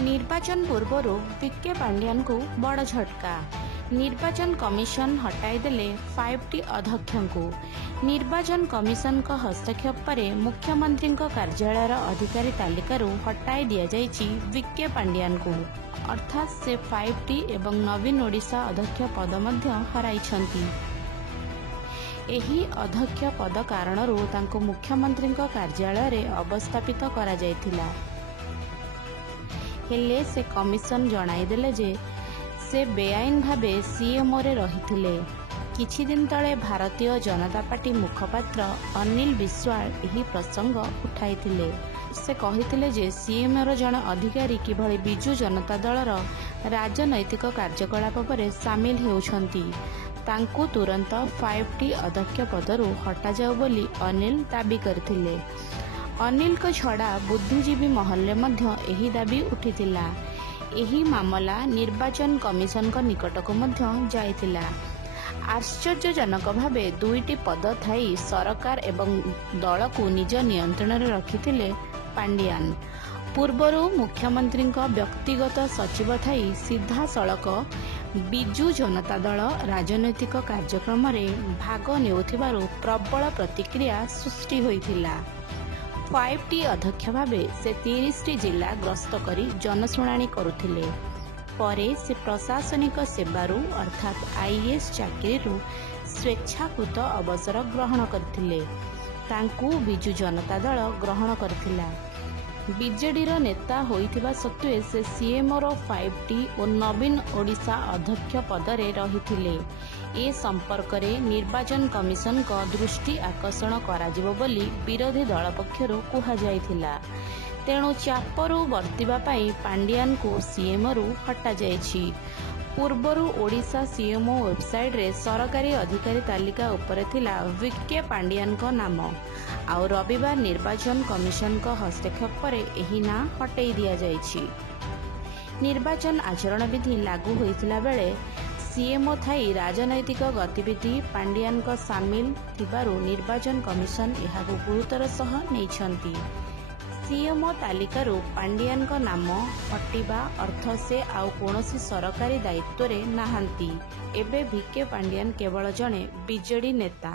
निर्वाचन पूर्व विके पांड्यान को बड़ झटका। निर्वाचन कमिशन हटाईदेले 5टी अध्यक्ष को। निर्वाचन कमिशन का हस्तक्षेप पर मुख्यमंत्री कार्यालय अधिकारी तालिकारु हटाई दि जाइछि विके पांड्यान को। अर्थात से 5टी एवं नवीन ओडिशा अध्यक्ष पद मध्य हराइछंती। एही अध्यक्ष पद कारणरू तांको मुख्यमंत्री कार्यालय रे अवस्थापित करा जायथिला। हेले से कमिशन जणाईदेले जे से बेआईन भावे सीएमओ रे रहिथिले। किछि दिन तले भारतीय जनता पार्टी मुखपात्र अनिल विश्वाल एही प्रसंग उठाइथिले। से कहिथिले जे सीएमओ रो जण अधिकारी किभଳି बिजु जनता दलर राजनैतिक कार्यकलाप पर सामिल हेउछंती तांको तुरंत 5टी अध्यक्ष पदरू हटा जाऊ बोली अनिल दाबी करथिले। अनिल को छड़ा बुद्धिजीवी महल्ले मध्य एही दाबी उठिथिला। एही मामला निर्वाचन कमिशन को निकट को मध्य जाइथिला। आश्चर्यजनक भावे 2टी पद थाई सरकार एवं दल को निज नियंत्रण में रखिथिले पांड्यान। पूर्वरु मुख्यमंत्री व्यक्तिगत सचिव थाई सीधा सड़क बिजु जनता दल राजनैतिक कार्यक्रम में भाग नेउथिबारु प्रबल प्रतिक्रिया सृष्टि होइथिला। 5टी अध्यक्ष भावे से 30टी जिला ग्रस्त करी जनशुणाणी करुथिले। परे से प्रशासनिक सेवारू अर्थात आईएएस चाकरी स्वेच्छाकृत अवसर ग्रहण करथिले। तांकू बिजु जनता दल ग्रहण करथिला। बीजेडी रो नेता होइथिबा सत्वे से सीएमओ रो 5टी और नवीन ओडिशा अध्यक्ष पदरे रहिथिले। ए संपर्क रे निर्वाचन कमिशन को दृष्टि आकर्षण कराजिबो बोली विरोधी दल पक्षरु कुहा जाइथिला। तेणु चापरू वर्तिबा पाई पांड्यान को सीएमओ रु हटा जाइछि। पूर्वरु ओडिशा सीएमओ वेबसाइट रे सरकारी अधिकारी तालिका उपरे थिला विके पांड्यान को नाम। आउ रविवार निर्वाचन कमिशन को हस्तक्षेप पर एही ना हटाई दिया जाइछि। निर्वाचन आचरण विधि लागू होइतिला बेले सीएमओ थाई राजनैतिक गतिविधि पांड्यान को सामिल थिबारु निर्वाचन कमिशन एहाको गुरुतर सह नेइछंती। सीएमओ तालिकारु पांड्यान को नाम हटिबा अर्थ से आउ कोनोसी सरकारी दायित्व रे नाहांती। एबे विके पांड्यान केवल जणे बीजेडी नेता।